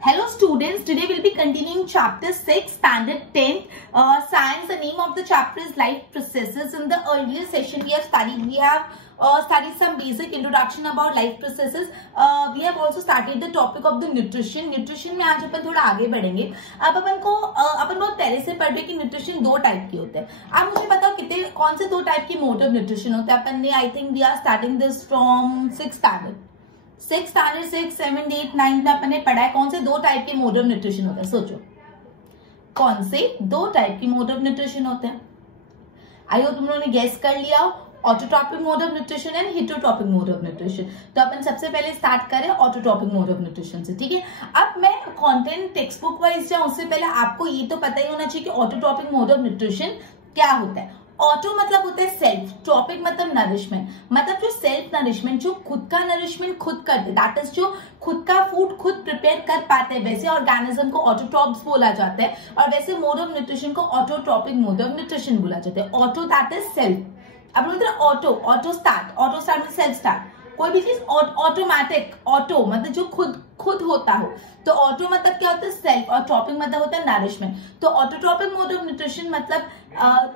Hello students, today we'll be continuing chapter 6, standard 10, science. The name of the chapter is life processes. In the earlier session we have studied some basic introduction about life processes. We have also started the topic of the nutrition. Nutrition में आज अपन थोड़ा आगे बढ़ेंगे. अब अपन बहुत पहले से पढ़ रहे कि न्यूट्रिशन दो टाइप के होते हैं. आप मुझे बताओ कौन से दो टाइप के मोड ऑफ न्यूट्रिशन होते हैं. अपन ने I think we are starting this from 6th standard. 6 7 8 9 में अपन ने पढ़ा है कौन से दो टाइप के मोड ऑफ न्यूट्रिशन होते हैं. सोचो कौन से दो टाइप के मोड ऑफ न्यूट्रिशन होते हैं. आई होप तुम लोगों ने गेस कर लिया हो. Autotrophic mode of nutrition and heterotrophic mode of nutrition. तो अपन सबसे पहले स्टार्ट करें ऑटोट्रॉपिक मोड ऑफ न्यूट्रिशन से. ठीक है, अब मैं कंटेंट टेक्स्ट बुक वाइज जाऊं उससे पहले आपको ये तो पता ही होना चाहिए कि ऑटोट्रॉपिक मोड ऑफ न्यूट्रिशन क्या होता है. ऑटो मतलब होता है सेल्फ, टॉपिक मतलब नरिशमेंट, मतलब जो सेल्फ नरिशमेंट, जो खुद का नरिशमेंट खुद करते, दैट इज जो खुद का फूड खुद प्रिपेयर कर पाते हैं, वैसे ऑर्गेनिज्म को ऑटोट्रॉप्स बोला जाता है. और वैसे मोड ऑफ न्यूट्रिशन को ऑटोट्रॉपिक मोड ऑफ न्यूट्रिशन बोला जाता है. Auto that is self. अब बोलते हैं ऑटो स्टार्ट में सेल्फ स्टार्ट. कोई भी चीज ऑटोमेटिक, ऑटो मतलब जो खुद होता हो. तो ऑटो मतलब क्या होता है सेल्फ, और ट्रॉपिक मतलब होता है नरिशमेंट. तो ऑटोट्रॉपिक मोड ऑफ न्यूट्रिशन मतलब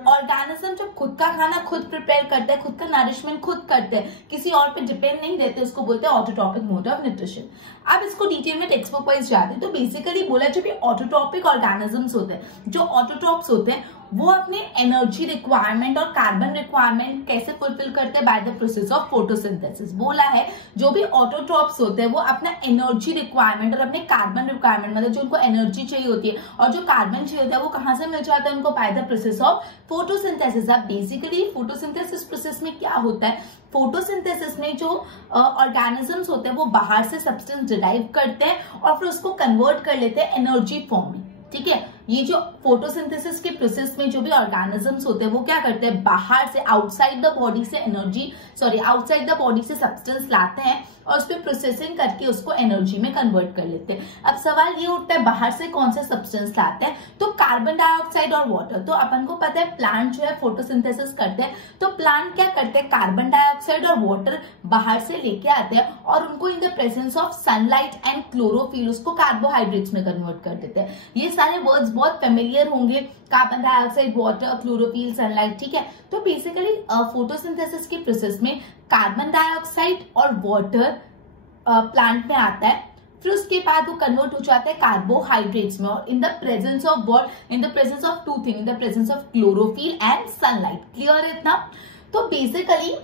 ऑर्गेनिज्म जो खुद का खाना खुद प्रिपेयर करते हैं, खुद का नरिशमेंट खुद करते हैं, किसी और पे डिपेंड नहीं रहते, उसको बोलते हैं ऑटोट्रॉपिक मोड ऑफ न्यूट्रिशन. अब इसको डिटेल में टेक्स्ट बुक वाइज जाते हैं. तो बेसिकली बोला जो भी ऑटोट्रॉपिक ऑर्गेनिजम्स होते हैं, जो ऑटोट्रॉप्स होते हैं, वो अपने एनर्जी रिक्वायरमेंट और कार्बन रिक्वायरमेंट कैसे फुलफिल करते हैं bye the process of photosynthesis. बोला है जो भी ऑटोट्रॉप्स होते हैं वो अपना एनर्जी रिक्वायरमेंट और अपने कार्बन रिक्वायरमेंट, मतलब जो उनको एनर्जी चाहिए होती है और जो कार्बन चाहिए होता है, वो कहां से मिल जाता है उनको bye the process of photosynthesis. अब बेसिकली फोटोसिंथेसिस प्रोसेस में क्या होता है, फोटोसिंथेसिस में जो ऑर्गेनिजम्स होते हैं वो बाहर से सब्सटेंस डिराइव करते हैं और फिर उसको कन्वर्ट कर लेते हैं एनर्जी फॉर्म में. ठीक है, ये जो फोटोसिंथेसिस के प्रोसेस में जो भी ऑर्गेनिजम्स होते हैं वो क्या करते हैं, बाहर से आउटसाइड द बॉडी से सब्सटेंस लाते हैं और उस पर प्रोसेसिंग करके उसको एनर्जी में कन्वर्ट कर लेते हैं. अब सवाल ये उठता है बाहर से कौन से सब्सटेंस लाते हैं, तो कार्बन डाइऑक्साइड और वाटर. तो अपन को पता है प्लांट जो है फोटोसिंथेसिस करते हैं, तो प्लांट क्या करते हैं, कार्बन डाइऑक्साइड और वाटर बाहर से लेके आते हैं और उनको इन the presence of sunlight and chlorophyll उसको कार्बोहाइड्रेट्स में कन्वर्ट कर देते हैं. ये सारे वर्ड्स बहुत फेमिलियर होंगे, carbon dioxide, water, chlorophyll, sunlight. ठीक है, तो बेसिकली फोटोसिंथेसिस के प्रोसेस में कार्बन डाइऑक्साइड और वाटर प्लांट में आता है, फिर उसके बाद वो कन्वर्ट हो जाता है कार्बोहाइड्रेट्स में, और in the presence of two thing, in the presence of chlorophyll and sunlight. Clear है इतना. तो बेसिकली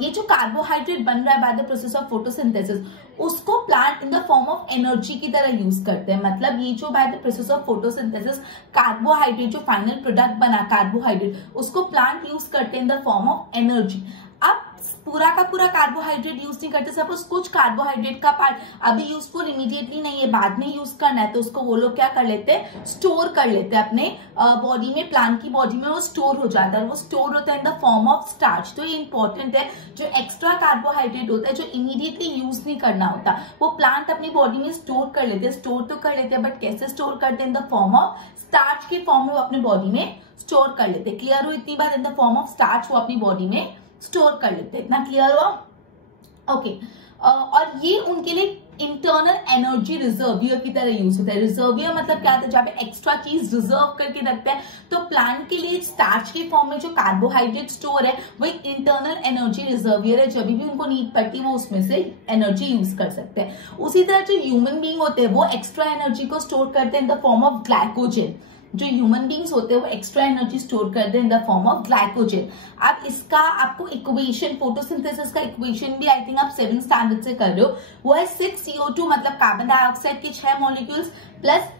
ये जो कार्बोहाइड्रेट बन रहा है by the process of photosynthesis, उसको plant in the form of energy की तरह यूज करते हैं. मतलब ये जो by the process of photosynthesis carbohydrate, जो फाइनल प्रोडक्ट बना कार्बोहाइड्रेट, उसको प्लांट यूज करते हैं in the form of energy. अब पूरा का पूरा कार्बोहाइड्रेट यूज नहीं करते. सपोज कुछ कार्बोहाइड्रेट का पार्ट अभी यूजफुल इमीडिएटली नहीं है, बाद में यूज करना है, तो उसको वो लोग क्या कर लेते हैं, स्टोर कर लेते हैं अपने बॉडी में, प्लांट की बॉडी में वो स्टोर हो जाता है. वो स्टोर होता है इन द फॉर्म ऑफ स्टार्च. तो ये इंपॉर्टेंट है, जो एक्स्ट्रा कार्बोहाइड्रेट होता है जो इमीडिएटली यूज नहीं करना होता, वो प्लांट अपनी बॉडी में स्टोर कर लेते हैं. स्टोर तो कर लेते हैं बट कैसे स्टोर करते हैं, in the form of starch के फॉर्म में वो अपनी बॉडी में स्टोर कर लेते हैं. क्लियर हो इतनी बात, इन द फॉर्म ऑफ स्टार्च वो अपनी बॉडी में स्टोर कर लेते हैं. इतना क्लियर हुआ. ओके. और ये उनके लिए इंटरनल एनर्जी रिजर्वियर की तरह यूज होता है. रिजर्वियर मतलब क्या होता है, जहाँ पे एक्स्ट्रा चीज रिजर्व करके रखते हैं. तो प्लांट के लिए स्टार्च के फॉर्म में जो कार्बोहाइड्रेट स्टोर है वो एक इंटरनल एनर्जी रिजर्वियर है. जब भी उनको नीड पड़ती है वो उसमें से एनर्जी यूज कर सकते हैं. उसी तरह जो ह्यूमन बीइंग होते हैं वो एक्स्ट्रा एनर्जी को स्टोर करते हैं in the form of glycogen. जो ह्यूमन बींग्स होते हैं वो एक्स्ट्रा एनर्जी स्टोर करते हैं in the form of glycogen. अब इसका आपको इक्वेशन, फोटोसिंथेसिस का इक्वेशन भी आई थिंक आप 7th स्टैंडर्ड से कर रहे हो. वो है 6CO2 मतलब कार्बन डाइऑक्साइड के 6 मॉलिक्यूल्स प्लस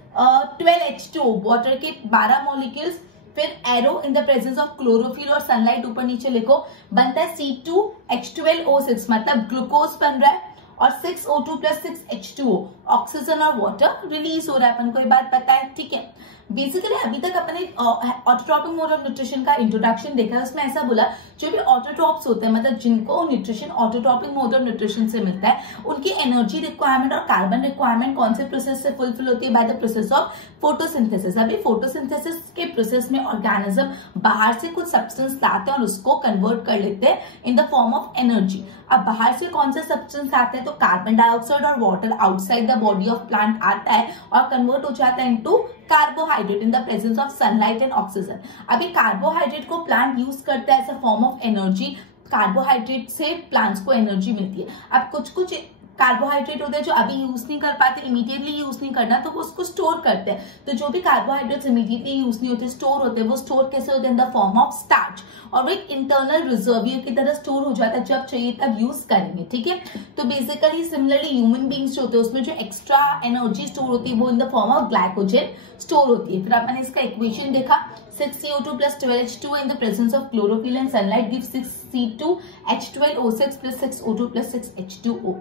12H2 वाटर के 12 मॉलिक्यूल्स, फिर arrow in the presence of chlorophyll और सनलाइट ऊपर नीचे लिखो, बनता है C2H12O6 मतलब ग्लूकोज बन रहा है, और 6O2 प्लस 6H2O ऑक्सीजन और वाटर रिलीज हो रहा है. अपन को ये बात पता है. ठीक है, बेसिकली अभी तक अपने ऑटोट्रॉपिक मोड ऑफ न्यूट्रिशन का इंट्रोडक्शन देखा है, उसमें ऐसा बोला जो भी ऑटोट्रॉप्स होते हैं, मतलब जिनको nutrition autotrophic mode of nutrition से मिलता है, उनकी एनर्जी रिक्वायरमेंट और कार्बन रिक्वायरमेंट कौन से प्रोसेस से फुलफिल होती है? By the process of photosynthesis. अभी फोटोसिंथेसिस के प्रोसेस में ऑर्गेनिज्म बाहर से कुछ सब्सटेंस लाते हैं और उसको कन्वर्ट कर लेते हैं in the form of energy. अब बाहर से कौन से सब्सटेंस आते हैं? तो कार्बन डाइऑक्साइड और water outside the body of plant आता है और कन्वर्ट हो जाता है into carbohydrate in the presence of sunlight and oxygen. अभी कार्बोहाइड्रेट को प्लांट यूज करता है as a form of energy. Carbohydrate से प्लांट्स को एनर्जी मिलती है। अब कुछ कुछ कार्बोहाइड्रेट होते हैं जो अभी यूज नहीं कर पाते, इमीडिएटली यूज नहीं करना, तो वो उसको स्टोर करते हैं। तो जो भी कार्बोहाइड्रेट्स इमीडिएटली यूज नहीं होते, स्टोर होते हैं, वो स्टोर कैसे होते हैं? In the form of starch, और वो एक इंटरनल रिजर्वियर की तरह स्टोर हो जाता है, जब चाहिए तब यूज करेंगे। ठीक है, तो बेसिकली सिमिलरली ह्यूमन बींग्स जो होते हैं उसमें जो एक्स्ट्रा एनर्जी स्टोर होती है वो इन the form of glycogen store होती है। फिर आपने इसका इक्वेशन देखा, 6CO2 plus 12H2 in the presence of chlorophyll and sunlight gives 6C2H12O6 plus 6O2 plus 6H2O।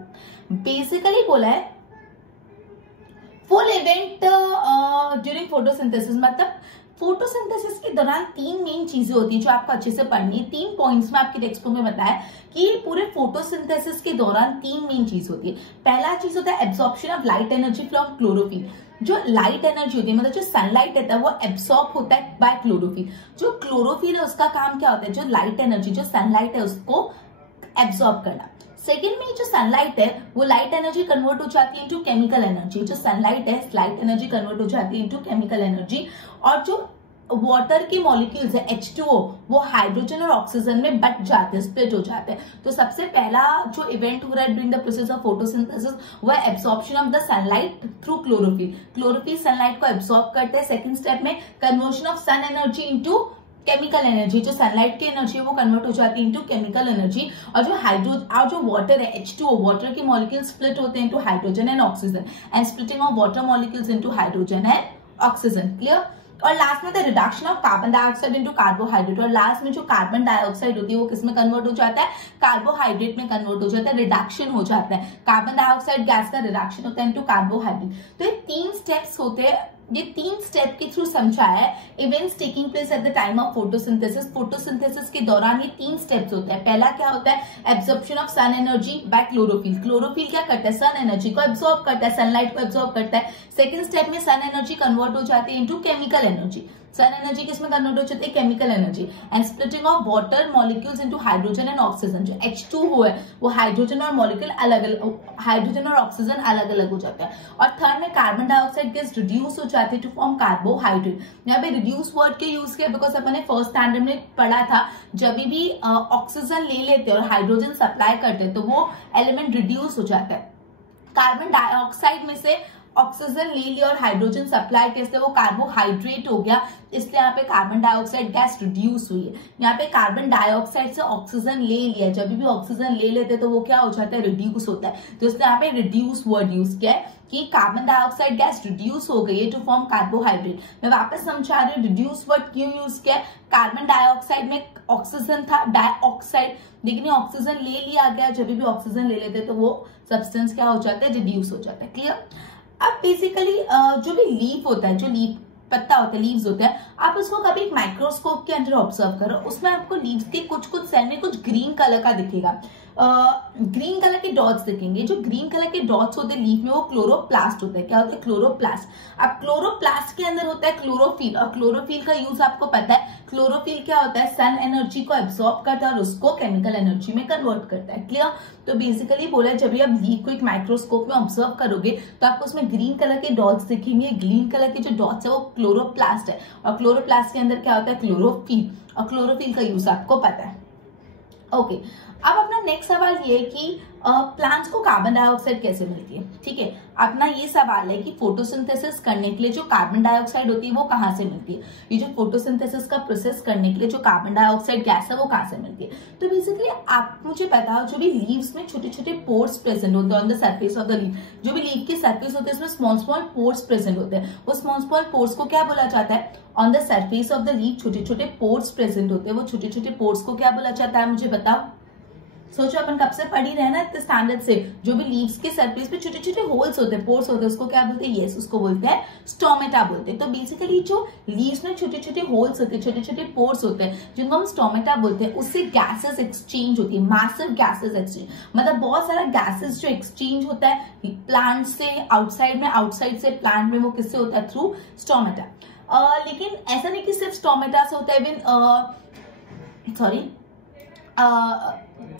Basically बोला है फुल इवेंट ड्यूरिंग फोटोसिंथेसिस, मतलब फोटोसिंथेसिस के दौरान तीन मेन चीजें होती है जो आपको अच्छे से पढ़नी है। 3 पॉइंट्स में आपके टेक्स्ट बुक में बताया कि पूरे फोटोसिंथेसिस के दौरान 3 मेन चीज होती है। पहला चीज होता है absorption of light energy from chlorophyll. जो लाइट एनर्जी होती है, मतलब जो सनलाइट रहता है, वो एब्सॉर्ब होता है बाय क्लोरोफिल। जो क्लोरोफिल है उसका काम क्या होता है? जो लाइट एनर्जी, जो सनलाइट है, उसको एब्सॉर्ब करना। सेकेंड में जो सनलाइट है वो लाइट एनर्जी कन्वर्ट हो जाती है इनटू केमिकल एनर्जी। जो सनलाइट है, लाइट एनर्जी कन्वर्ट हो जाती है इनटू केमिकल एनर्जी। और जो वाटर के मॉलिक्यूल्स है H2O, वो हाइड्रोजन और ऑक्सीजन में बट जाते हैं, स्प्लिट हो जाते हैं। तो सबसे पहला जो इवेंट हो रहा है during the process of photosynthesis वो है absorption of the sunlight through chlorophyll. Chlorophyll sunlight को एब्सॉर्ब करते हैं। सेकंड स्टेप में conversion of sun energy into chemical energy. जो सनलाइट की एनर्जी है वो कन्वर्ट हो जाती है इनटू केमिकल एनर्जी। और जो वाटर है H2O, वाटर के मॉलिक्यूल स्प्लिट होते हैं into hydrogen and oxygen, and splitting of water molecules into hydrogen and oxygen. Clear? और लास्ट में the reduction of carbon dioxide into carbohydrate. और लास्ट में जो कार्बन डाइऑक्साइड होती है वो किसमें कन्वर्ट हो जाता है? कार्बोहाइड्रेट में कन्वर्ट हो जाता है, रिडक्शन हो जाता है। कार्बन डाइऑक्साइड गैस का रिडक्शन होता है इनटू कार्बोहाइड्रेट। तो ये 3 स्टेप्स होते हैं, ये 3 स्टेप के थ्रू समझाया है events taking place at the time of photosynthesis. Photosynthesis के दौरान ये 3 स्टेप्स होते हैं। पहला क्या होता है? Absorption of sun energy by chlorophyll. Chlorophyll क्या करता है? सन एनर्जी को एब्जॉर्ब करता है, सनलाइट को एब्जॉर्ब करता है। सेकंड स्टेप में सन एनर्जी कन्वर्ट हो जाती है into chemical energy. Sun energy किसमें कन्वर्ट हो जाती है? Chemical energy. And splitting of water molecules into hydrogen and oxygen. जो H2O है वो हाइड्रोजन और मॉलिक्यूल अलग अलग, हाइड्रोजन और ऑक्सीजन अलग अलग हो जाते हैं। और थर्ड में कार्बन डाइऑक्साइड गैस रिड्यूस हो जाती है टू फॉर्म कार्बोहाइड्रेट। यहाँ पे रिड्यूस वर्ड के यूज किया बिकॉज अपने फर्स्ट स्टैंडर्ड में पढ़ा था, जब भी ऑक्सीजन ले लेते और हाइड्रोजन सप्लाई करते तो वो एलिमेंट रिड्यूस हो जाता है। कार्बन डाइऑक्साइड में से ऑक्सीजन ले लिया और हाइड्रोजन सप्लाई कैसे, वो कार्बोहाइड्रेट हो गया, इसलिए यहाँ पे कार्बन डाइऑक्साइड गैस रिड्यूस हुई है। यहाँ पे कार्बन डाइऑक्साइड से ऑक्सीजन ले लिया, जब भी ऑक्सीजन ले लेते तो वो क्या हो जाता है? रिड्यूस होता है। तो इसलिए यहाँ पे रिड्यूस वर्ड यूज किया है कि कार्बन डाइऑक्साइड गैस रिड्यूस हो गई है टू फॉर्म कार्बोहाइड्रेट। मैं वापस समझा रही हूँ रिड्यूस वर्ड क्यों यूज किया है। कार्बन डाइऑक्साइड में ऑक्सीजन था, डाइऑक्साइड, लेकिन ऑक्सीजन ले लिया गया, जब भी ऑक्सीजन ले लेते तो वो सब्सटेंस क्या हो जाता है? रिड्यूस हो जाता है। क्लियर? अब बेसिकली जो भी लीफ होता है, जो लीफ पत्ता होता है, लीव्स होते हैं, आप उसको कभी एक माइक्रोस्कोप के अंदर ऑब्जर्व करो, उसमें आपको लीव्स के कुछ सेल में कुछ ग्रीन कलर का दिखेगा, ग्रीन कलर के डॉट्स दिखेंगे। जो ग्रीन कलर के डॉट्स होते हैं लीफ में वो क्लोरोप्लास्ट होते हैं। क्या होते हैं? क्लोरोप्लास्ट। अब क्लोरोप्लास्ट के अंदर होता है क्लोरोफिल, और क्लोरोफिल का यूज आपको पता है। क्लोरोफिल क्या होता है? सन एनर्जी को एब्सॉर्ब करता है और उसको केमिकल एनर्जी में कन्वर्ट करता है। क्लियर? तो बेसिकली बोला जब भी आप लीफ को एक माइक्रोस्कोप में ऑब्जर्व करोगे तो आपको उसमें ग्रीन कलर के डॉट्स दिखेंगे। ग्रीन कलर के जो डॉट्स है वो क्लोरोप्लास्ट है, और क्लोरोप्लास्ट के अंदर क्या होता है? क्लोरोफिल, और क्लोरोफिल का यूज आपको पता है। ओके, अब अपना नेक्स्ट सवाल ये है कि प्लांट्स को कार्बन डाइऑक्साइड कैसे मिलती है। ठीक है, अपना ये सवाल है कि फोटोसिंथेसिस करने के लिए जो कार्बन डाइऑक्साइड होती है वो कहाँ से मिलती है। ये जो फोटोसिंथेसिस का प्रोसेस करने के लिए जो कार्बन डाइऑक्साइड गैस है वो कहाँ से मिलती है। तो बेसिकली आप मुझे बताओ, जो भी लीव्स में छोटे छोटे पोर्स प्रेजेंट होते हैं on the surface of the leaf, जो भी लीफ के सरफेस होते हैं उसमें स्मॉल स्मॉल पोर्स प्रेजेंट होते हैं, वो स्मॉल स्मॉल पोर्स को क्या बोला जाता है? On the surface of the leaf छोटे छोटे पोर्स प्रेजेंट होते हैं, वो छोटे छोटे पोर्स को क्या बोला जाता है? मुझे बताओ। सोचो अपन कब से पढ़ ही रहे ना इतने स्टैंडर्ड से, जो भी लीव्स के सरफेस पे छोटे छोटे होल्स होते हैं, पोर्स होते हैं, उसको क्या बोलते हैं? यस, उसको बोलते हैं स्टोमेटा बोलते हैं। तो बेसिकली जो लीव्स में छोटे छोटे होल्स होते हैं, छोटे छोटे पोर्स होते हैं, जिनको हम स्टोमेटा बोलते हैं, उससे गैसेस एक्सचेंज होती है, मैसिव गैसेस एक्सचेंज, मतलब बहुत सारा गैसेस जो एक्सचेंज होता है प्लांट से आउटसाइड में, आउटसाइड से प्लांट में, वो किससे होता है? Through stomata. लेकिन ऐसा नहीं कि सिर्फ स्टोमेटा से होता है, इवन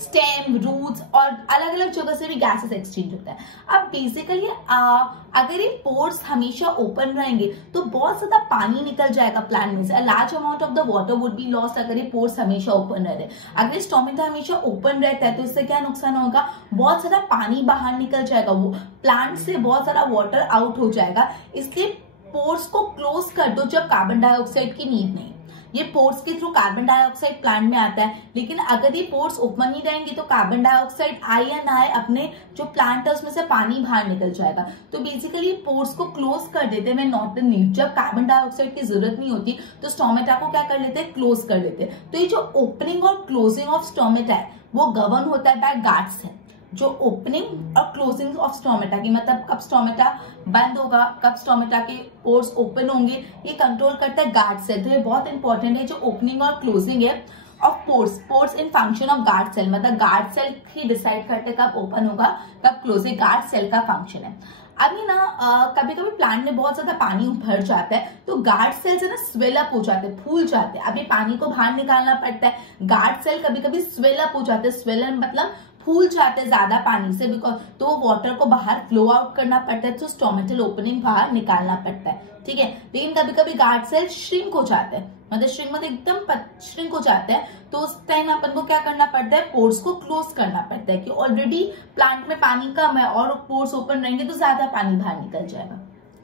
स्टेम, रूट्स और अलग अलग जगह से भी गैसेस एक्सचेंज होता है। अब बेसिकली अगर ये पोर्स हमेशा ओपन रहेंगे तो बहुत ज्यादा पानी निकल जाएगा प्लांट में से, a large amount of the water would be lost अगर ये पोर्स हमेशा ओपन रहते हैं। अगर ये स्टोमेटा हमेशा ओपन रहता है तो इससे क्या नुकसान होगा? बहुत ज्यादा पानी बाहर निकल जाएगा, वो प्लांट से बहुत सारा वाटर आउट हो जाएगा। इसलिए पोर्स को क्लोज कर दो जब कार्बन डाइऑक्साइड की नीड नहीं। ये पोर्स के थ्रू कार्बन डाइऑक्साइड प्लांट में आता है, लेकिन अगर ये पोर्स ओपन नहीं रहेंगे तो कार्बन डाइऑक्साइड आए या ना आए, अपने जो प्लांट है उसमें से पानी बाहर निकल जाएगा। तो बेसिकली पोर्स को क्लोज कर देते हैं नॉट इन नीड। जब कार्बन डाइऑक्साइड की जरूरत नहीं होती तो स्टोमेटा को क्या कर लेते हैं? क्लोज कर देते हैं। तो ये जो ओपनिंग और क्लोजिंग ऑफ स्टोमेटा है वो गवर्न होता है बाय गार्ड सेल। जो ओपनिंग और क्लोजिंग ऑफ स्टोमेटा की, मतलब कब स्टोमेटा बंद होगा, कब स्टोमेटा के पोर्स ओपन होंगे, ये कंट्रोल करता है गार्ड सेल। तो ये बहुत इंपॉर्टेंट है, जो ओपनिंग और क्लोजिंग है of pores, pores in function of guard cell, मतलब गार्ड सेल ही डिसाइड करते कब ओपन होगा कब क्लोजिंग, गार्ड सेल का फंक्शन है। अभी ना कभी कभी प्लांट में बहुत ज्यादा पानी भर जाता है तो गार्ड सेल से ना स्वेल अप हो जाते हैं, फूल जाते हैं। अभी पानी को बाहर निकालना पड़ता है, गार्ड सेल कभी कभी स्वेल अप हो जाते हैं, स्वेल मतलब फूल जाते हैं ज्यादा पानी से, बिकॉज तो वाटर को बाहर फ्लो आउट करना पड़ता है, तो स्टोमेटल ओपनिंग बाहर निकालना पड़ता है, ठीक है। लेकिन कभी कभी गार्ड सेल श्रिंक हो जाते हैं, मतलब श्रिंक मतलब एकदम श्रिंक हो जाते हैं, तो उस टाइम अपन को क्या करना पड़ता है? पोर्स को क्लोज करना पड़ता है कि ऑलरेडी प्लांट में पानी कम है और पोर्स ओपन रहेंगे तो ज्यादा पानी बाहर निकल जाएगा।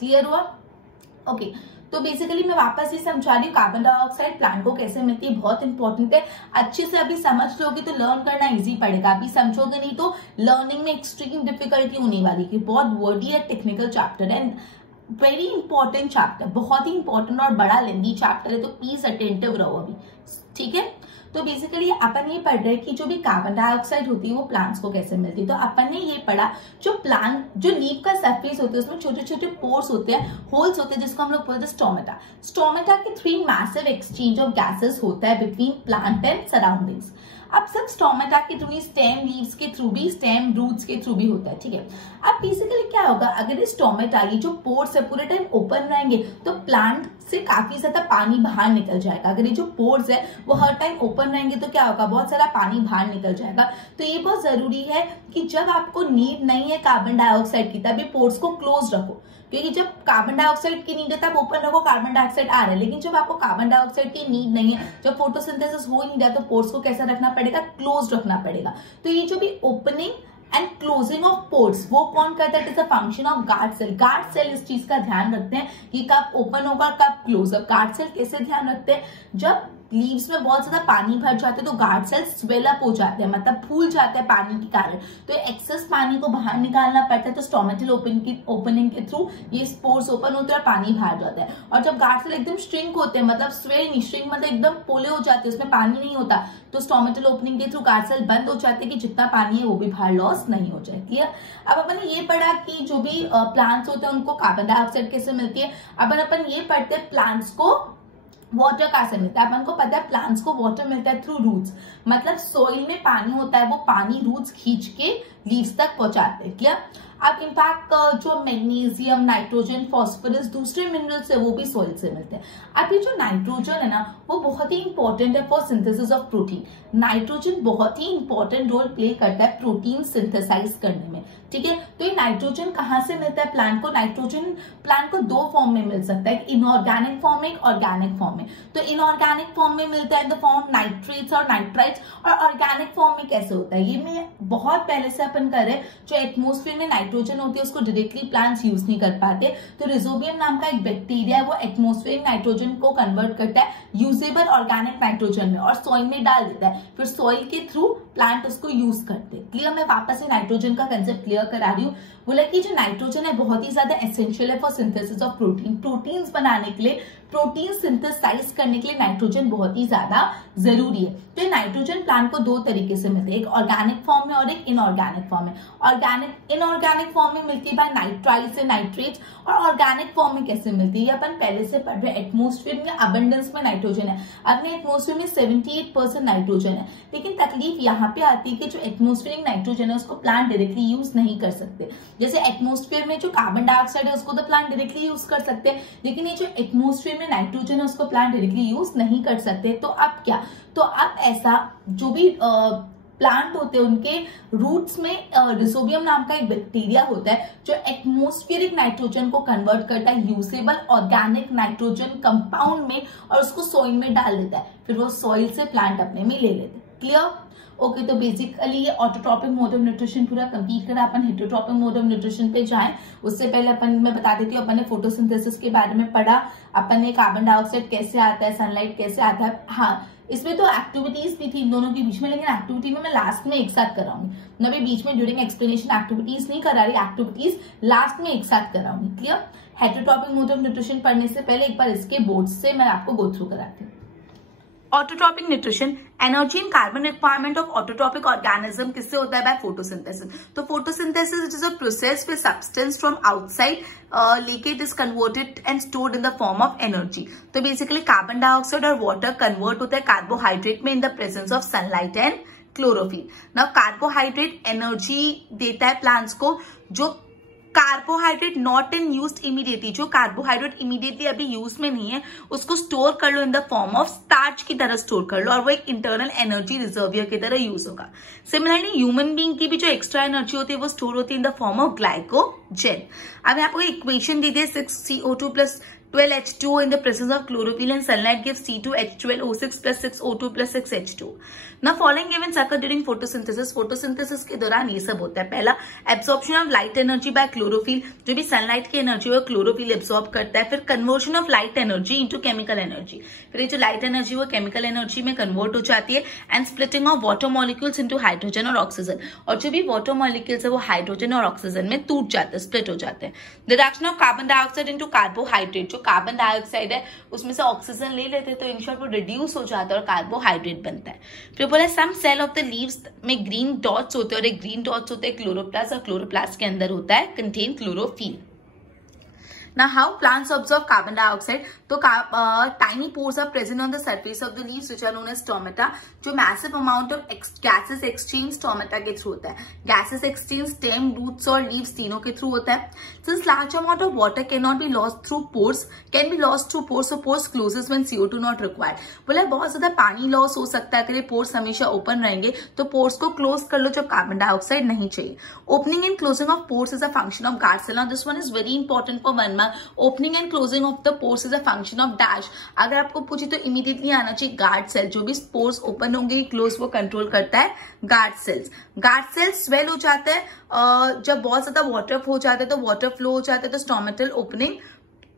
क्लियर हुआ? ओके, तो बेसिकली मैं वापस ये समझा रही हूँ कार्बन डाइऑक्साइड प्लांट को कैसे मिलती है, बहुत इंपॉर्टेंट है। अच्छे से अभी समझ लोगे तो लर्न करना इजी पड़ेगा, अभी समझोगे नहीं तो लर्निंग में एक्सट्रीम डिफिकल्टी होने वाली है। बहुत वर्डी है, टेक्निकल चैप्टर है, वेरी इंपॉर्टेंट चैप्टर, बहुत ही इंपॉर्टेंट और बड़ा लेंथी चैप्टर है, तो प्लीज अटेंटिव रहो अभी, ठीक है। तो बेसिकली अपन ये पढ़ रहे हैं कि जो भी कार्बन डाइऑक्साइड होती है वो प्लांट्स को कैसे मिलती है। तो अपन ने ये पढ़ा जो प्लांट, जो लीफ का सरफेस होता है उसमें छोटे छोटे पोर्स होते हैं, होल्स होते हैं, जिसको हम लोग बोलते हैं स्टोमेटा। स्टोमेटा के three massive exchange of gases होता है बिटवीन प्लांट एंड सराउंडिंग्स। अब सब स्टोमेटा के थ्रू, स्टेम लीव्स के थ्रू भी, स्टेम रूट्स के थ्रू भी होता है, ठीक है। अब बेसिकली क्या होगा, अगर ये स्टोमेटा, ये जो पोर्स है पूरे टाइम ओपन रहेंगे तो प्लांट से काफी ज्यादा पानी बाहर निकल जाएगा। अगर ये जो पोर्स है वो हर टाइम ओपन रहेंगे तो क्या होगा, बहुत सारा पानी बाहर निकल जाएगा। तो ये बहुत जरूरी है कि जब आपको नीड नहीं है कार्बन डाइऑक्साइड की तभी पोर्स को क्लोज रखो, क्योंकि जब कार्बन डाइऑक्साइड की नीड है तब ओपन रखो, कार्बन डाइऑक्साइड आ रहा है। लेकिन जब आपको कार्बन डाइऑक्साइड की नीड नहीं है, जब फोटोसिंथेसिस हो ही नहीं रहा, तो पोर्स को कैसा रखना पड़ेगा, क्लोज रखना पड़ेगा। तो ये जो भी opening and closing of pores वो कौन करता है, it is a function of guard cell. Guard cell इस चीज का ध्यान रखते हैं कि कब ओपन होगा कब क्लोज। अब गार्ड सेल कैसे ध्यान रखते हैं, जब लीव्स में बहुत ज्यादा पानी भर जाते हैं तो गार्ड सेल स्वेल अप हो जाते हैं, मतलब फूल जाते हैं पानी के कारण, तो एक्सेस पानी को बाहर निकालना पड़ता है। तो स्टोमेटल ओपनिंग के थ्रू ये पोर्स ओपन होते हैं और पानी बाहर जाता है। और जब गार्ड सेल एकदम श्रिंक होते हैं, मतलब स्वेल नहीं, श्रिंक मतलब एकदम पोले हो जाते हैं, उसमें पानी नहीं होता, तो स्टोमेटल ओपनिंग के थ्रू गार्ड सेल बंद हो जाते हैं कि जितना पानी है वो भी बाहर लॉस नहीं हो जाए। क्लियर? अब अपन ने ये पढ़ा कि जो भी प्लांट्स होते हैं उनको कार्बन डाइऑक्साइड कैसे मिलती है। अपन ये पढ़ते हैं प्लांट्स को वाटर कहाँ से मिलता है। अपन को पता है प्लांट्स को वाटर मिलता है थ्रू रूट्स, मतलब सोइल में पानी होता है, वो पानी रूट्स खींच के लीव्स तक पहुंचाते हैं। क्लियर? अब इनफैक्ट जो मैग्नीशियम, नाइट्रोजन, फास्फोरस, दूसरे मिनरल्स है वो भी सोइल से मिलते हैं। अभी जो नाइट्रोजन है ना वो बहुत ही इंपॉर्टेंट है for synthesis of protein. Nitrogen बहुत ही इंपॉर्टेंट रोल प्ले करता है प्रोटीन सिंथेसाइज करने में, ठीक है। तो ये नाइट्रोजन कहाँ से मिलता है प्लांट को? नाइट्रोजन प्लांट को दो फॉर्म में मिल सकता है, इनऑर्गेनिक फॉर्म में, ऑर्गेनिक फॉर्म में। तो इनऑर्गेनिक फॉर्म में मिलता है इन द फॉर्म ऑफ नाइट्रेट्स और नाइट्राइट्स। और ऑर्गेनिक फॉर्म में कैसे होता है, ये मैं बहुत पहले से अपन कर रहे हैं। जो एटमोस्फेयर में नाइट्रोजन होती है उसको डायरेक्टली प्लांट्स यूज नहीं कर पाते, तो रिजोबियम नाम का एक बैक्टीरिया है वो एटमोस्फेयर नाइट्रोजन को कन्वर्ट करता है यूजेबल ऑर्गेनिक नाइट्रोजन में और सॉइल में डाल देता है, फिर सॉइल के थ्रू प्लांट उसको यूज करते हैं। क्लियर? मैं वापस से नाइट्रोजन का कंसेप्ट क्लियर करा रही हूँ बोला कि जो नाइट्रोजन है बहुत ही ज्यादा एसेंशियल है for synthesis of protein. Proteins बनाने के लिए, प्रोटीन सिंथेसाइज करने के लिए नाइट्रोजन बहुत ही ज्यादा जरूरी है। तो ये नाइट्रोजन प्लांट को दो तरीके से मिलते हैं, एक ऑर्गेनिक फॉर्म में और एक इनऑर्गेनिक फॉर्म में। इनऑर्गेनिक फॉर्म में मिलती है बाय नाइट्राइल्स से नाइट्रेट्स, और ऑर्गेनिक फॉर्म में कैसे मिलती है ये अपन पहले से पढ़ रहे हैं। एटमोस्फेयर में अबंडेंस में नाइट्रोजन है, अपने एटमोस्फेयर में 78% नाइट्रोजन है, लेकिन तकलीफ यहाँ पे आती है कि जो एटमोस्फेरिक नाइट्रोजन है उसको प्लांट डायरेक्टली यूज नहीं कर सकते। जैसे एटमोस्फेयर में जो कार्बन डाइऑक्साइड है उसको तो प्लांट डायरेक्टली यूज कर सकते हैं, लेकिन ये जो एटमोस्फेयर में नाइट्रोजन है उसको प्लांट डायरेक्टली यूज नहीं कर सकते। तो अब क्या, तो अब ऐसा जो भी प्लांट होते हैं उनके रूट्स में रिसोबियम नाम का एक बैक्टीरिया होता है जो एटमोस्फेरिक नाइट्रोजन को कन्वर्ट करता है यूजेबल ऑर्गेनिक नाइट्रोजन कंपाउंड में और उसको सॉइल में डाल देता है, फिर वो सॉइल से प्लांट अपने में ले लेते हैं। क्लियर? ओके, तो बेसिकली ये ऑटोट्रॉपिक मोड ऑफ न्यूट्रिशन पूरा कंप्लीट करा। अपन हेटरोट्रॉपिक मोड ऑफ न्यूट्रिशन पे जाएं उससे पहले अपन मैं बता देती हूँ, अपन ने फोटोसिंथेसिस के बारे में पढ़ा, अपन ने कार्बन डाइऑक्साइड कैसे आता है, सनलाइट कैसे आता है। हाँ, इसमें तो एक्टिविटीज भी थी इन दोनों के बीच में, लेकिन एक्टिविटी में मैं लास्ट में एक साथ कराऊंगी। मैं भी बीच में ड्यूरिंग एक्सप्लेनेशन एक्टिविटीज नहीं करा रही, एक्टिविटीज लास्ट में एक साथ कराऊंगी। Clear? Heterotrophic mode of nutrition पढ़ने से पहले एक बार इसके बोर्ड से मैं आपको गो थ्रू कराती हूँ। Autotrophic nutrition, energy and carbon requirement of autotrophic organism किससे होता है? By photosynthesis. तो photosynthesis it is a process with substance from outside लेके it is converted and stored in the form of energy. तो basically carbon dioxide और water convert होता है carbohydrate में in the presence of sunlight and chlorophyll. Now carbohydrate energy देता है plants को, जो carbohydrate not in used immediately, जो कार्बोहाइड्रेट इमीडिएटली अभी यूज में नहीं है उसको स्टोर कर लो in the form of starch की तरह स्टोर कर लो और वो एक इंटरनल एनर्जी रिजर्वियर की तरह यूज होगा। सिमिलरली ह्यूमन बीइंग की भी जो एक्स्ट्रा एनर्जी होती है वो स्टोर होती है इन द फॉर्म ऑफ ग्लाइकोजन। अब आपको इक्वेशन दी थी 6CO2 plus 12H2O in the presence of chlorophyll and sunlight gives C2H12O6 plus 6O2 plus 6H2. Now following events occur during photosynthesis. photosynthesis के दौरान ये सब होता है। पहला, absorption of light energy by chlorophyll, जो भी सनलाइट की एनर्जी है वो क्लोरोफिल एब्सॉर्ब करता है। फिर conversion of light energy into chemical energy, फिर ये जो लाइट एनर्जी वो केमिकल एनर्जी में कन्वर्ट हो जाती है। And splitting of water molecules into hydrogen और ऑक्सीजन, और जो भी वाटर मॉलिक्यूल्स है वो हाइड्रोजन और ऑक्सीजन में टूट जाते हैं, स्प्लिट हो जाते हैं। Reduction of carbon dioxide into carbohydrate, जो कार्बन डाइऑक्साइड है उसमें से ऑक्सीजन ले लेते हैं तो इन शॉर्ट वो रिड्यूस हो जाता है और कार्बोहाइड्रेट बनता है। फिर बोला some cell of the leaves में ग्रीन डॉट्स होते हैं और एक ग्रीन डॉट्स होते हैं क्लोरोप्लास्ट, और क्लोरोप्लास्ट के अंदर होता है contain chlorophyll. Now how plants absorb carbon dioxide? तो tiny pores are present on the surface of the leaves which are known as stomata, जो massive amount of gases exchange stomata के through होता है। gases exchange stem, roots और leaves तीनों के through होता है। Since large amount of water cannot be lost through pores, can be lost through pores, so pores closes when CO2 not required। बोला बहुत ज्यादा पानी लॉस हो सकता है, अगर ये pores हमेशा ओपन रहेंगे तो pores को क्लोज कर लो जब कार्बन डाइऑक्साइड नहीं चाहिए। Opening and closing of pores is a function of guard cell. Now this one is very important for 1 mark. Opening and closing of the pores is a function of dash. अगर आपको पूछे तो immediately आना चाहिए guard cell, जो भी pores open होंगे close वो कंट्रोल करता है guard cells. Guard cells swell हो जाते हैं जब बहुत ज्यादा वाटर हो जाता है, तो वाटर फ्लो हो जाता है तो स्टोमेटल ओपनिंग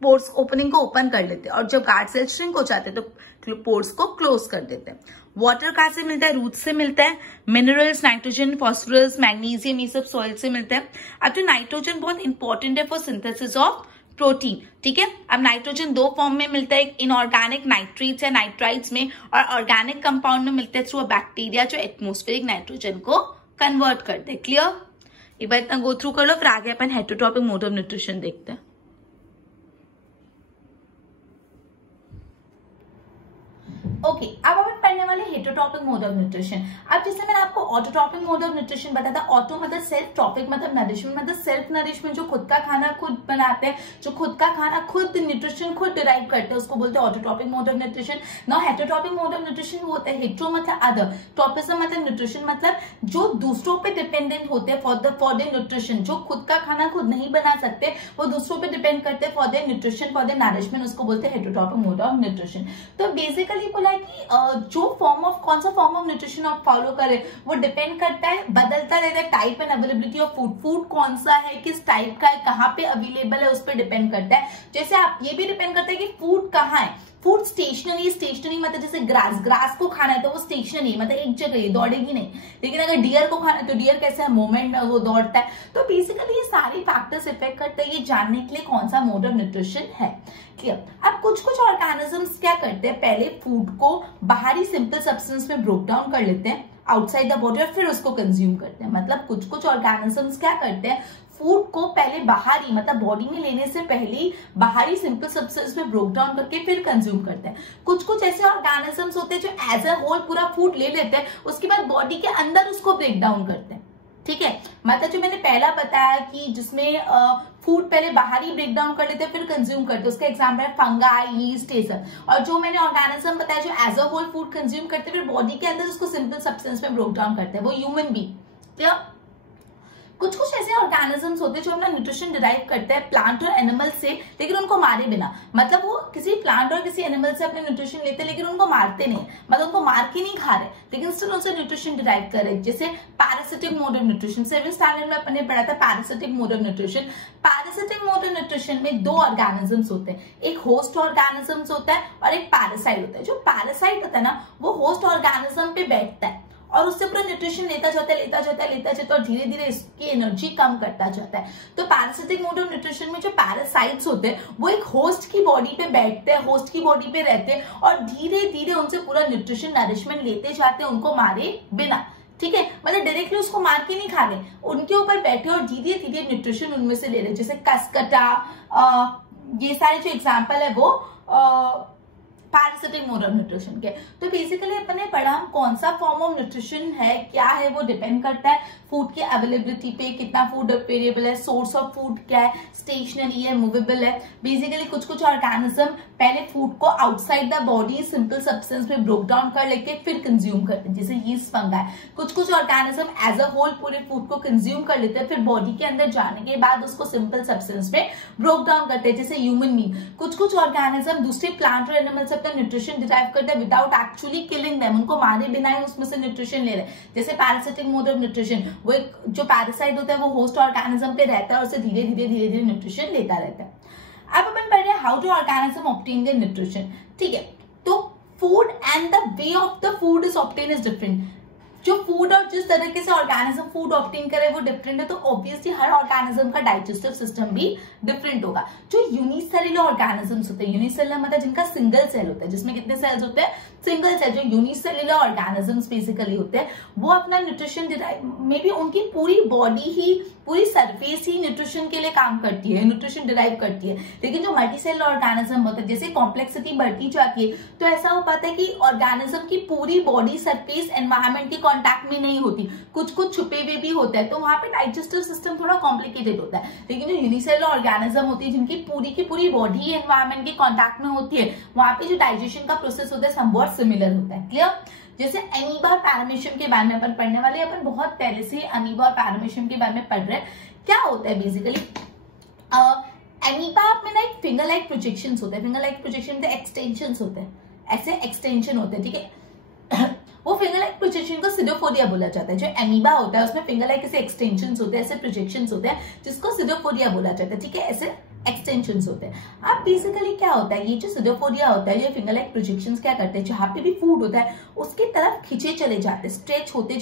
पोर्स ओपनिंग को ओपन कर लेते हैं, और जब गार्ड सेल श्रिंक हो जाते हैं तो पोर्स को क्लोज कर देते हैं। वाटर कहाँ से मिलता है? रूट से मिलता है। मिनरल्स, नाइट्रोजन, फॉस्फोरस, मैग्नीशियम, ये सब सॉइल से मिलते हैं। अब जो नाइट्रोजन बहुत इंपॉर्टेंट है फॉर सिंथेसिस ऑफ प्रोटीन, ठीक है। अब नाइट्रोजन दो फॉर्म में मिलता है, एक इनऑर्गेनिक नाइट्रेट्स या नाइट्राइट्स में, और ऑर्गेनिक कंपाउंड में मिलता है थ्रू अ बैक्टीरिया जो एटमोस्फेरिक नाइट्रोजन को कन्वर्ट करते हैं। क्लियर? एक बार इतना गो थ्रू कर लो, फिर आगे अपन हेटरोट्रॉपिक मोड ऑफ न्यूट्रिशन देखते हैं। ओके, अब अपन पढ़ने वाले हेटरोट्रॉपिक मोड ऑफ न्यूट्रिशन। अब जैसे मैंने आपको ऑटोट्रॉपिक मोड ऑफ न्यूट्रिशन बताया था, ऑटो मतलब सेल्फ, ट्रॉपिक मतलब नरिशमेंट, मतलब सेल्फ नरिशमेंट, जो खुद का खाना खुद बनाते हैं, जो खुद का खाना खुद न्यूट्रिशन खुद डिराइव करते हैं, उसको बोलते हैं autotrophic mode of nutrition. Now heterotrophic mode of nutrition वो होता है, हेट्रो मतलब अदर, ट्रॉपिज्म मतलब न्यूट्रिशन मतलब जो दूसरों पे डिपेंडेंट होते हैं फॉर द न्यूट्रिशन, जो खुद का खाना खुद नहीं बना सकते वो दूसरों पे डिपेंड करते हैं for the nutrition, for the nourishment, उसको बोलते हैं हेटरोट्रॉपिक मोड ऑफ न्यूट्रिशन। तो बेसिकली बोला कि जो फॉर्म ऑफ कौन सा फॉर्म ऑफ न्यूट्रिशन आप फॉलो करें वो डिपेंड करता है, बदलता रहता है, type and availability of food, food कौन सा है, किस टाइप का है, कहाँ पे अवेलेबल है, उस पर डिपेंड करता है। जैसे आप ये भी डिपेंड करता है कि फूड कहाँ है, फूड स्टेशनरी मतलब जैसे ग्रास को खाना है तो वो स्टेशनरी मतलब एक जगह दौड़ेगी नहीं, लेकिन अगर डियर को खाना है तो डियर कैसे है, मूवमेंट में वो दौड़ता है। तो बेसिकली ये सारे फैक्टर्स इफेक्ट करते हैं ये जानने के लिए कौन सा मोड ऑफ न्यूट्रिशन है। क्लियर। अब कुछ ऑर्गेनिजम्स क्या करते हैं, पहले फूड को बाहरी सिंपल सब्सटेंस में ब्रोक डाउन कर लेते हैं आउटसाइड द बॉडी और फिर उसको कंज्यूम करते हैं। मतलब कुछ ऑर्गेनिजम्स क्या करते हैं, फूड को पहले बाहरी मतलब बॉडी में लेने से पहले बाहरी सिंपल सब्सटेंस में ब्रोक डाउन करके फिर कंज्यूम करते हैं। कुछ ऐसे ऑर्गेनिजम्स होते हैं जो एज अ होल पूरा फूड ले लेते हैं, उसके बाद बॉडी के अंदर उसको ब्रेक डाउन करते हैं। ठीक है, मतलब जो मैंने पहला बताया कि जिसमें फूड पहले बाहरी ब्रेक डाउन कर लेते हैं फिर कंज्यूम करते हैं, उसका एग्जांपल है फंगाई, यीस्ट, ये सब। और जो मैंने ऑर्गेनिज्म बताया जो as a whole food consume करते हैं फिर बॉडी के अंदर उसको सिंपल सब्सटेंस में ब्रोक डाउन करते हैं, वो ह्यूमन बीइंग। क्लियर। कुछ ऐसे ऑर्गेनिजम्स होते हैं जो अपना न्यूट्रिशन डिराइव करते हैं प्लांट और एनिमल से, लेकिन उनको मारे बिना। मतलब वो किसी प्लांट और किसी एनिमल से अपने न्यूट्रिशन लेते हैं लेकिन उनको मारते नहीं, मतलब उनको मार के नहीं खा रहे, लेकिन स्टिल उनसे न्यूट्रिशन डिराइव कर रहे। जैसे parasitic mode of nutrition, 7th standard में अपने पढ़ा था parasitic mode of nutrition. Parasitic mode of nutrition में दो ऑर्गेनिजम्स होते हैं, एक होस्ट ऑर्गेनिजम्स होता है और एक पैरासाइट होता है। जो पैरासाइट होता है ना वो होस्ट ऑर्गेनिज्म पे बैठता है और उससे पूरा न्यूट्रिशन लेता जाता है और धीरे धीरे इसकी एनर्जी कम करता जाता है। तो पैरासिटिक मोड ऑफ न्यूट्रिशन में जो पैरासाइट्स होते हैं वो एक होस्ट की बॉडी पे बैठते हैं, होस्ट की बॉडी पे रहते हैं और धीरे धीरे उनसे पूरा न्यूट्रिशन नरिशमेंट लेते जाते हैं उनको मारे बिना। ठीक है, मतलब डायरेक्टली उसको मार के नहीं खा रहे, उनके ऊपर बैठे और धीरे धीरे न्यूट्रिशन उनमें से ले रहे। जैसे कसकटा, ये सारे जो एग्जाम्पल है वो पैरासिटिक मोड ऑफ न्यूट्रिशन के। तो बेसिकली अपन ने पढ़ा कौन सा फॉर्म ऑफ न्यूट्रिशन है, क्या है, वो डिपेंड करता है फूड की अवेलेबिलिटी पे, कितना फूड वेरिएबल है, सोर्स ऑफ फूड क्या है, स्टेशनरी है, मूवेबल है। बेसिकली कुछ ऑर्गेनिज्म पहले फूड को outside the body simple substance में ब्रोक डाउन कर लेके फिर कंज्यूम करते हैं, जैसे यीस्ट, फंगाई। कुछ ऑर्गेनिज्म एज अ होल पूरे फूड को कंज्यूम कर लेते हैं, फिर बॉडी के अंदर जाने के बाद उसको सिंपल सब्सटेंस में ब्रोक डाउन करते हैं, जैसे ह्यूमन बीइंग। कुछ ऑर्गेनिज्म दूसरे प्लांट और एनिमल से न्यूट्रिशन डिराइव करते हैं विदाउट एक्चुअली किलिंग देम, उनको मारे बिना ही उसमें से न्यूट्रिशन ले रहे हैं। जैसे पैरासिटिक मोड ऑफ न्यूट्रिशन, वो एक जो पैरासाइट होता है वो होस्ट ऑर्गेनिज्म पे रहता है और उसे धीरे धीरे न्यूट्रिशन लेता रहता है। अब अपन पढ़ रहे हैं how do organism obtain their nutrition. ठीक है, तो food and the way of the food is obtain is different. जो फूड और जिस तरीके से ऑर्गेनिज्म फूड ऑब्टेन करे वो डिफरेंट है, तो ऑब्वियसली हर ऑर्गेनिज्म का डाइजेस्टिव सिस्टम भी डिफरेंट होगा। जो यूनिसेलुलर ऑर्गेनिजम्स होते हैं, यूनिसेलुलर मतलब जिनका सिंगल सेल होता है, जिसमें कितने सेल्स होते हैं, सिंगल सेल। जो यूनिसेलुलर ऑर्गेनिजम्स बेसिकली होते हैं वो अपना न्यूट्रिशन मे बी उनकी पूरी बॉडी ही, पूरी सरफेस ही न्यूट्रिशन के लिए काम करती है, न्यूट्रिशन डिराइव करती है। लेकिन जो मल्टीसेलुलर ऑर्गेनिज्म होता है, जैसे कॉम्प्लेक्सिटी बढ़ती जाती है तो ऐसा हो पाता है कि ऑर्गेनिज्म की पूरी बॉडी सरफेस एनवायरमेंट के कांटेक्ट में नहीं होती, कुछ छुपे हुए भी होता है, तो वहां पे डाइजेस्टिव सिस्टम थोड़ा कॉम्प्लिकेटेड होता है। लेकिन जो यूनिसेलुलर ऑर्गेनिज्म होती है जिनकी पूरी बॉडी एनवायरमेंट के कांटेक्ट में होती है, वहां पे जो डाइजेशन का प्रोसेस होता है समवॉट सिमिलर होता है। क्लियर। जैसे एमीबा और पैरामीशियम के बारे में अपन पढ़ने वाले, अपन बहुत पहले से एमीबा और पैरामीशियम के बारे में पढ़ रहे हैं। क्या होता है बेसिकली, एमीबा में ना एक फिंगर लाइक प्रोजेक्शंस होते हैं, फिंगर लाइक प्रोजेक्शन एक्सटेंशंस होते हैं, ऐसे एक्सटेंशन होते हैं। ठीक है, वो फिंगर लाइक प्रोजेक्शन को सिडोफोरिया बोला जाता है। जो एमीबा होता है उसमें फिंगर लाइक ऐसे एक्सटेंशंस होते हैं, ऐसे प्रोजेक्शंस होते हैं, जिसको सिडोफोरिया बोला जाता है। ठीक है, ऐसे एक्सटेंशंस होते हैं। अब बेसिकली क्या होता है, ये जो सिडोफोरिया होता है, ये फिंगर लाइक प्रोजेक्शंस क्या करते हैं, जहां पे भी फूड होता है उसकी तरफ खींचे चले जाते हैं, स्ट्रेच होते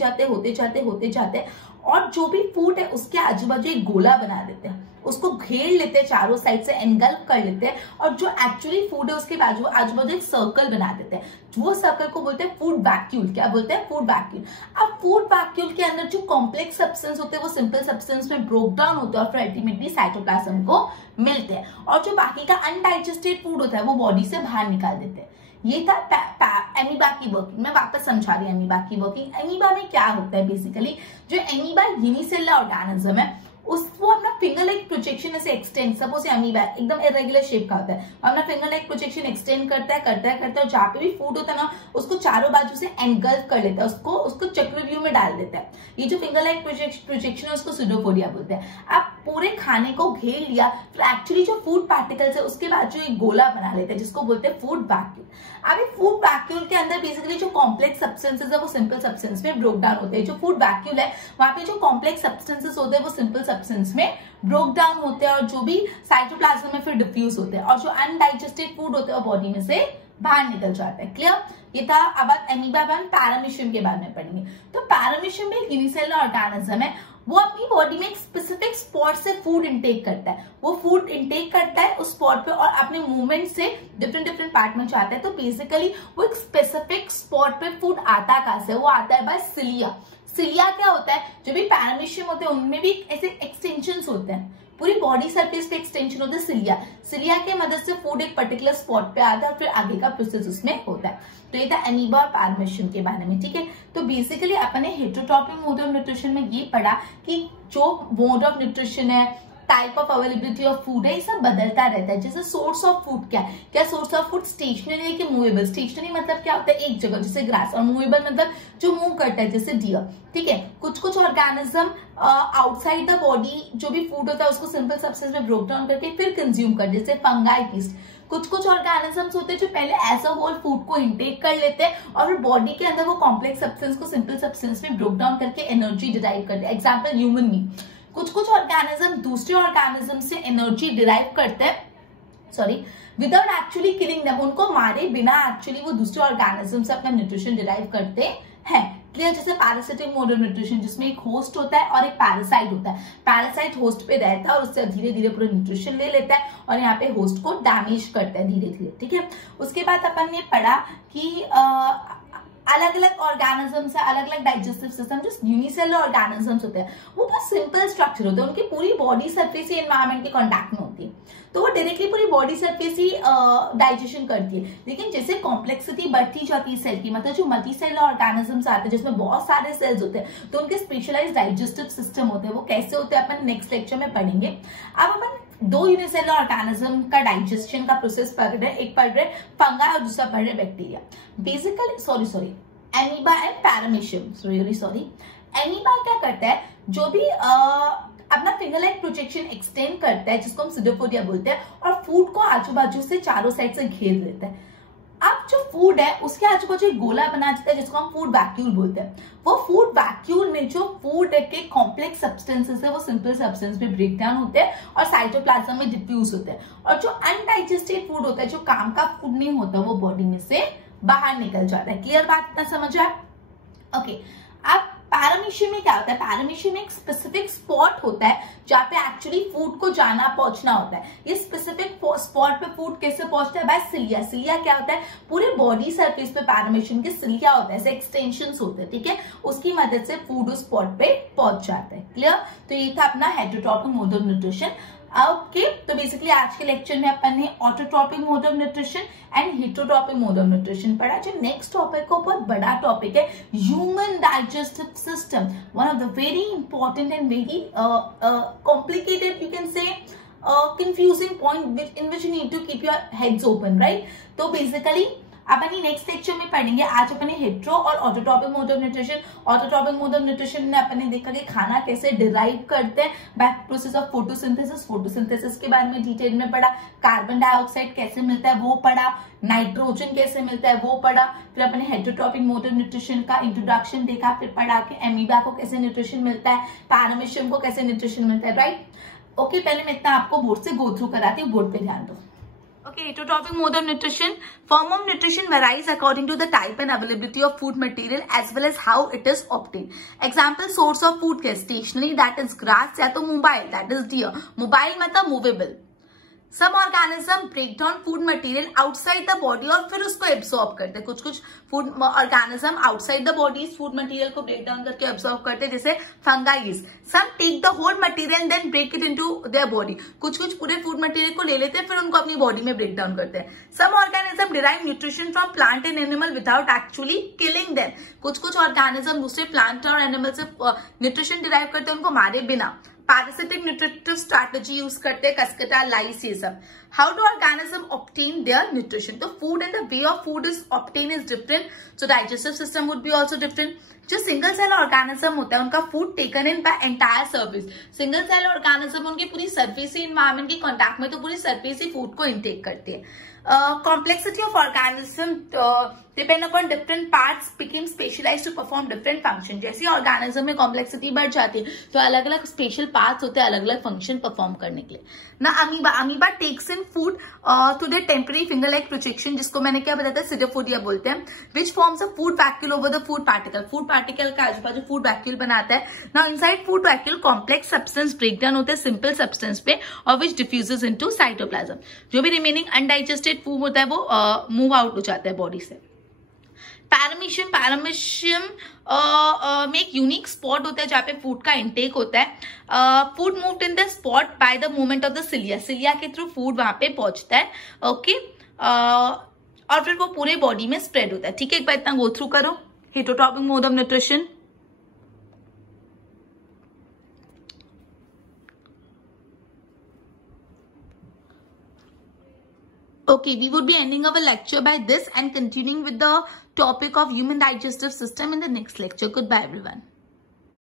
जाते और जो भी फूड है उसके आजू बाजू एक गोला बना देते हैं, उसको घेर लेते हैं, चारों साइड से एनगल्फ कर लेते हैं और जो एक्चुअली फूड है उसके आजू बाजू एक सर्कल बना देते हैं। वो सर्कल को बोलते हैं फूड वैक्यूल। क्या बोलते हैं, फूड वैक्यूल। अब फूड वैक्यूल के अंदर जो कॉम्प्लेक्स सब्सटेंस होते हैं वो सिंपल सब्सटेंस में ब्रोक डाउन होते हैं और फिर अल्टीमेटली साइटोप्लाज्म को मिलते हैं, और जो बाकी का अनडाइजेस्टेड फूड होता है वो बॉडी से बाहर निकाल देते हैं। ये था एमीबा की वर्किंग। मैं वापस समझा रही हूँ एमीबा की वर्किंग। एमीबा में क्या होता है बेसिकली, जो एमीबा यूनिसेलुलर ऑर्गेनिज्म है उसको अपना फिंगर लाइक प्रोजेक्शन ऐसे एक्सटेंड, सपोज एमीबा एकदम इरेगुलर शेप का होता है, अपना फिंगर लाइक प्रोजेक्शन एक्सटेंड करता है और जहाँ पे भी फूड होता है ना उसको चारों बाजू से एनगल्फ कर लेता है, उसको चक्रव्यूह में डाल देता है। ये जो फिंगर लाइक प्रोजेक्शन है उसको सिडोफोरिया बोलते हैं। अब पूरे खाने को घेर लिया तो एक्चुअली जो फूड पार्टिकल्स है उसके बाद जो एक गोला बना लेते हैं जिसको बोलते हैं फूड वैक्यूल। अब फूड वैक्यूल के अंदर बेसिकली जो कॉम्प्लेक्स सब्सटेंसेस है वो सिंपल सब्सटेंस में ब्रोक डाउन होते हैं। जो फूड वैक्यूल है वहां पे जो कॉम्प्लेक्स सब्सटेंसेस होते हैं वो सिंपल सब्सटेंस में ब्रोक डाउन होते हैं और जो भी साइटोप्लाज्म में फिर डिफ्यूज होते हैं, और जो अनडाइजेस्टेड फूड होते हैं वो बॉडी में से बाहर निकल जाता है। क्लियर? ये था। अब एमीबा अपन पैरामीशियम के बारे में पढ़ेंगे। तो पैरामीशियम भी एक यूनिसेलुलर ऑर्गेनिज्म है। वो अपनी बॉडी में एक स्पेसिफिक स्पॉट से फूड इंटेक करता है। वो फूड इंटेक करता है उस स्पॉट पे और अपने मूवमेंट से डिफरेंट पार्ट में जाता है। तो बेसिकली वो एक स्पेसिफिक स्पॉट पे फूड आता कहां से? वो आता है बाय सिलिया। सिलिया क्या होता है? जो भी पैरामीशियम होते हैं उनमें भी ऐसे एक्सटेंशंस होते हैं, पूरी बॉडी सरफेस पे एक्सटेंशन होता है सिलिया। सिलिया के मदद से फूड एक पर्टिकुलर स्पॉट पे आता है और फिर आगे का प्रोसेस उसमें होता है। तो ये था एमीबा और पैरामीशियम के बारे में। ठीक है, तो बेसिकली अपने हेटेरोट्रॉपिक मोड ऑफ न्यूट्रिशन में ये पढ़ा कि जो मोड ऑफ न्यूट्रिशन है, type of availability of food है, ये सब बदलता रहता है। जैसे सोर्स ऑफ फूड क्या सोर्स ऑफ फूड स्टेशनरी है कि मूवेबल? स्टेशनरी मतलब क्या होता है? एक जगह, जैसे ग्रास, और मूवेबल मतलब जो मूव करता है, जैसे डियर। ठीक है, कुछ ऑर्गेनिज्म आउटसाइड द बॉडी जो भी फूड होता है उसको सिंपल सब्सटेंस में ब्रोक डाउन करके फिर कंज्यूम कर, जैसे फंगाई, यीस्ट। कुछ ऑर्गेनिजम्स होते हैं जो पहले एज अ होल फूड को इंटेक कर लेते हैं और फिर बॉडी के अंदर वो कॉम्प्लेक्स सब्सटेंस को सिंपल सब्सटेंस में ब्रोक डाउन करके एनर्जी डिराइव करते हैं। Example human being. कुछ ऑर्गेनिज्म दूसरे ऑर्गेनिज्म से एनर्जी डिराइव करते हैं विदाउट एक्चुअली किलिंग देम। उनको मारे बिना एक्चुअली वो दूसरे ऑर्गेनिज्म से अपना न्यूट्रिशन डिराइव करते हैं। क्लियर? जैसे पैरासिटिक मोड ऑफ न्यूट्रिशन, जिसमें एक होस्ट होता है और एक पैरासाइट होता है। पैरासाइट होस्ट पे रहता है और उससे धीरे धीरे पूरा न्यूट्रिशन ले लेता है और यहाँ पे होस्ट को डैमेज करता है धीरे धीरे। ठीक है, उसके बाद अपन ने पढ़ा कि अलग अलग ऑर्गेनिजम्स है, अलग अलग डाइजेस्टिव सिस्टम, जो यूनिसेलुलर ऑर्गेनिजम्स होते हैं वो बहुत सिंपल स्ट्रक्चर होते हैं। उनकी पूरी बॉडी सरफेस ही एनवायरमेंट के कांटेक्ट में होती है, तो वो डायरेक्टली पूरी बॉडी सरफेस ही डाइजेशन करती है। लेकिन जैसे कॉम्प्लेक्सिटी बढ़ती जाती है सेल की, मतलब जो मल्टी सेलुलर ऑर्गेनिजम्स आते हैं जिसमें बहुत सारे सेल्स होते हैं, तो उनके स्पेशलाइज्ड डाइजेस्टिव सिस्टम होते हैं। वो कैसे होते हैं अपन नेक्स्ट लेक्चर में पढ़ेंगे। अब अपन दो यूनिसेलुलर ऑर्गेनिज्म का डाइजेशन का प्रोसेस पढ़ रहे हैं। एक पढ़ रहे फंगा और दूसरा पढ़ रहे bacteria. Basically amoeba and paramecium, amoeba क्या करता है? जो भी अपना फिंगर लाइक प्रोजेक्शन एक्सटेंड करता है, जिसको हम सिडोपोडिया बोलते हैं, और फूड को आजू बाजू से चारों साइड से घेर लेता है। अब जो फूड है उसके आजू बाजू एक गोला बना जाता है जिसको हम फूड वैक्यूल बोलते हैं। वो फूड वैक्यूल में जो फूड के कॉम्प्लेक्स सब्सटेंसेस है वो सिंपल सब्सटेंस में ब्रेक डाउन होते हैं और साइटोप्लाज्म में डिफ्यूज होते हैं। और जो अनडाइजेस्टेड फूड होता है, जो काम का फूड नहीं होता, वो बॉडी में से बाहर निकल जाता है। क्लियर बात? इतना समझ आया? ओके, अब पैरामीशियम में क्या होता है? पैरामीशियम में एक स्पेसिफिक स्पॉट होता है जहाँ पे एक्चुअली फूड को जाना पहुंचना होता है। ये स्पेसिफिक स्पॉट पे फूड कैसे पहुंचता है? Bye cilia. सिलिया क्या होता है? पूरे बॉडी सरफेस पे पैरामीशियम के सिलिया होता है, ऐसे एक्सटेंशंस होते हैं। ठीक है, उसकी मदद से फूड उस स्पॉट पे पहुंच जाता है। क्लियर? तो ये था अपना heterotrophic mode of nutrition. Okay, तो बेसिकली आज के लेक्चर में अपन ने autotrophic mode of nutrition and heterotrophic mode of nutrition पढ़ा। जो नेक्स्ट टॉपिक को बहुत बड़ा टॉपिक है, human digestive system, one of the very important and very complicated, you can say confusing point in which you need to keep your heads open, right? तो basically अपन next lecture में पढ़ेंगे। आज अपन hetero और autotrophic mode of nutrition. Autotrophic mode of nutrition में अपन ने देखा कि खाना कैसे डिराइव करते हैं by process of photosynthesis. Photosynthesis के बारे में डिटेल में पढ़ा। कार्बन डाइऑक्साइड कैसे मिलता है वो पढ़ा। नाइट्रोजन कैसे मिलता है वो पढ़ा। फिर अपन ने हेटेरोट्रॉपिक मोड ऑफ न्यूट्रिशन का इंट्रोडक्शन देखा। फिर पढ़ा कि एमीबा को कैसे न्यूट्रिशन मिलता है, पैरामीशियम को कैसे न्यूट्रिशन मिलता है, राइट? ओके, पहले मैं इतना आपको बोर्ड से गो थ्रू कराती हूँ, बोर्ड पे ध्यान दो। Okay, heterotropic mode of nutrition. Form of nutrition varies according to the type and availability of food material as well as how it is obtained. Example, source of food क्या? Stationary, that is grass, या तो mobile, that is deer. Mobile मतलब movable. Some organism break down food material outside the body और फिर उसको absorb करते हैं। कुछ food organism outside the body food material को ब्रेक डाउन करके absorb करते हैं, जैसे fungi. Some take the whole material then break it into their body. कुछ पूरे फूड मटेरियल को ले लेते हैं फिर उनको अपनी बॉडी में ब्रेक डाउन करते हैं। Some organism derive nutrition from plant and animal without actually killing them. कुछ ऑर्गेनिज्म दूसरे प्लांट और एनिमल से न्यूट्रिशन डिराइव करते हैं उनको मारे बिना। पैरासिटिक न्यूट्रिटिव स्ट्रैटेजी यूज करते हैं, कस्केटा, लाइस, ये सब। How do organism obtain their nutrition? तो food and the way of food is obtain is different, so digestive system would be also different. जो सिंगल सेल ऑर्गेनिज्म होता है उनका food taken in by entire surface. Single cell organism उनकी पूरी surface ही environment के contact में, तो पूरी सर्फेस ही फूड को इनटेक करती है। Complexity of organism depend upon different parts became specialized to perform different function. जैसे ऑर्गेनिज्म में कॉम्प्लेक्सिटी बढ़ जाती है तो अलग अलग स्पेशल पार्ट्स होते हैं अलग अलग फंक्शन परफॉर्म करने के लिए ना. Amoeba takes in food to the temporary finger like projection, जिसको मैंने क्या बताया था, सिडोफोडिया बोलते हैं, which forms a food vacuole over the food particle. Food particle का आजू बाजू फूड वैक्यूल बनाता है. Now inside food vacuole complex substance breakdown होते हैं सिंपल सब्सटेंस पे और विच डिफ्यूजेस इनटू साइटोप्लाज्म. जो भी रिमेनिंग अनडाइजेस्टेड फूड होता है वो मूव आउट हो जाता है बॉडी से. पैरामीशियम में एक यूनिक स्पॉट होता है जहाँ पे फूड का इंटेक होता है. Food moved in the spot by the movement of the cilia के थ्रू फूड वहां पे पहुंचता है. ओके और फिर वो पूरे बॉडी में स्प्रेड होता है. ठीक है, एक बार इतना गो थ्रू करो. Heterotrophic mode of nutrition. Okay, we would be ending our lecture by this and continuing with the topic of human digestive system in the next lecture. Goodbye, everyone.